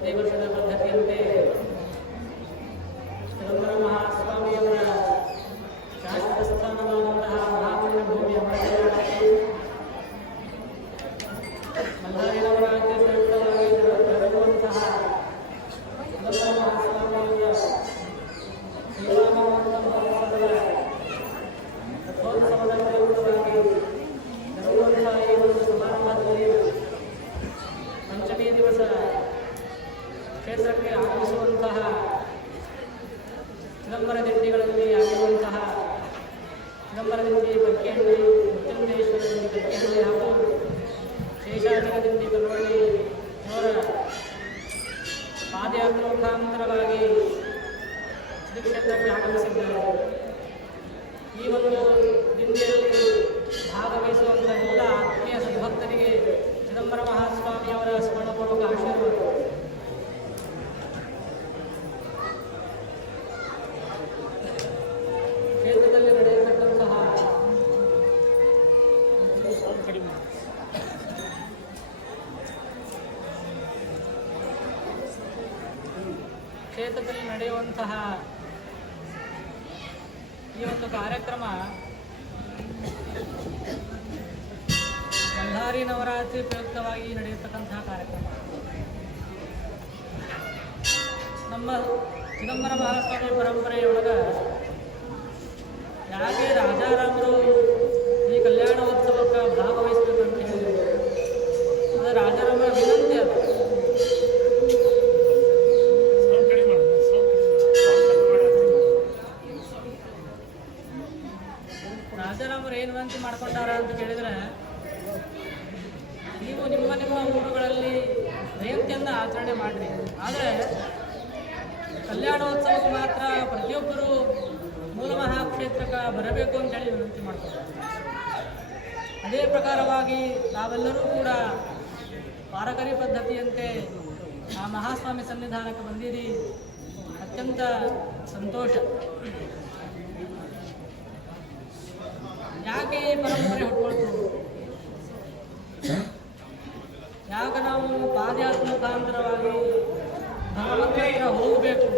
ಪ್ರತಿ ವರ್ಷದ ಪದ್ಧತಿಯಂತೆ ಚಿದಂಬರ ಮಹಾಸ್ವಾಮಿಯವರ ಶಾಶ್ವತ ಸ್ಥಾನವಾದಂತಹ ಮಹಾಪುಣ್ಯ ಭೂಮಿ ಅಮರಕಲ್ಯಾಣಕ್ಕೆ ಮಲ್ಲಾರಿನವರಾಜ್ಯ ಸಂಯುಕ್ತವಾಗಿ ಜರುಗುವಂತಹ ಚಿದಂಬರ ಮಹಾಸ್ವಾಮಿಯವರ ಸೇವಾಮಾವಂತ ಮಹೋತ್ಸವದ ರಥೋತ್ಸವದ ಪ್ರಯುಕ್ತವಾಗಿ ಜರುಗುವಂತಹ ಈ ಒಂದು ಸಮಾರಂಭದಲ್ಲಿ ಪಂಚಮಿ ದಿವಸ ಕ್ಷೇತ್ರಕ್ಕೆ ಆಗಮಿಸುವಂತಹ ಚಿದಂಬರ ದಿಂಡಿಗಳಲ್ಲಿ ಆಗಿರುವಂತಹ ಚಿದಂಬರ ದಿಂಡಿ ಬಕ್ಕಿಹಳ್ಳಿ ಮುಚ್ಚಂದೇಶ್ವರ ದಿಂಡಿ ಬಕ್ಕಿಹಳ್ಳಿ ಹಾಗೂ ಶೇಷಾಚಲ ದಿಂಡಿ ಕಲ್ವಳ್ಳಿ ಅವರ ಪಾದಯಾತ್ರೆ ಮುಖಾಂತರವಾಗಿ ಶ್ರೀ ಕ್ಷೇತ್ರಕ್ಕೆ ಆಗಮಿಸಿದ್ದಾರೆ. ಈ ಒಂದು ದಿಂಡಿಯಲ್ಲಿ ಭಾಗವಹಿಸುವಂತಹ ಎಲ್ಲ ಆತ್ಮೀಯ ಸದ್ಭಕ್ತರಿಗೆ ಚಿದಂಬರ ಮಹಾಸ್ವಾಮಿಯವರ ಸ್ಮರಣಪೂರ್ವಕ ಆಶೀರ್ವಾದ. ಕ್ಷೇತ್ರದಲ್ಲಿ ನಡೆಯತಕ್ಕಂತಹ ಕ್ಷೇತ್ರದಲ್ಲಿ ನಡೆಯುವಂತಹ ಈ ಒಂದು ಕಾರ್ಯಕ್ರಮ ಮಲ್ಲಾರಿ ನವರಾತ್ರಿ ಪ್ರಯುಕ್ತವಾಗಿ ನಡೆಯತಕ್ಕಂತಹ ಕಾರ್ಯಕ್ರಮ. ನಮ್ಮ ಚಿದಂಬರ ಮಹಾಸ್ವಾಮಿ ಪರಂಪರೆಯೊಳಗ ಯಾಕೆ ರಾಜಾರಾಮರು ಈ ಕಲ್ಯಾಣೋತ್ಸವಕ್ಕೆ ಭಾಗವಹಿಸಬೇಕಂತ ಹೇಳಿದರು. ಅದು ರಾಜಾರಾಮರ ವಿನಂತಿ. ಅದು ರಾಜಾರಾಮರು ಏನು ವಿನಂತಿ ಮಾಡ್ಕೊಂಡಾರ ಅಂತ ಕೇಳಿದರೆ, ನೀವು ನಿಮ್ಮ ನಿಮ್ಮ ಊರುಗಳಲ್ಲಿ ಜಯಂತಿಯನ್ನು ಆಚರಣೆ ಮಾಡಿರಿ, ಆದರೆ ಕಲ್ಯಾಣೋತ್ಸವಕ್ಕೆ ಮಾತ್ರ ಪ್ರತಿಯೊಬ್ಬರು ಮೂಲ ಮಹಾಕ್ಷೇತ್ರಕ್ಕೆ ಬರಬೇಕು ಅಂತೇಳಿ ವಿನಂತಿ ಮಾಡ್ತಾರೆ. ಅದೇ ಪ್ರಕಾರವಾಗಿ ನಾವೆಲ್ಲರೂ ಕೂಡ ವಾರಕರಿ ಪದ್ಧತಿಯಂತೆ ಆ ಮಹಾಸ್ವಾಮಿ ಸನ್ನಿಧಾನಕ್ಕೆ ಬಂದಿರಿ. ಅತ್ಯಂತ ಸಂತೋಷ. ಯಾಕೆ ಈ ಪರಂಪರೆ ಹುಟ್ಕೊಳ್ತು? ಯಾಕೆ ನಾವು ಪಾದಯಾತ್ರೆ ಮುಖಾಂತರವಾಗಿ ಭಗವಂತನ ಹತ್ರ ಹೋಗಬೇಕು?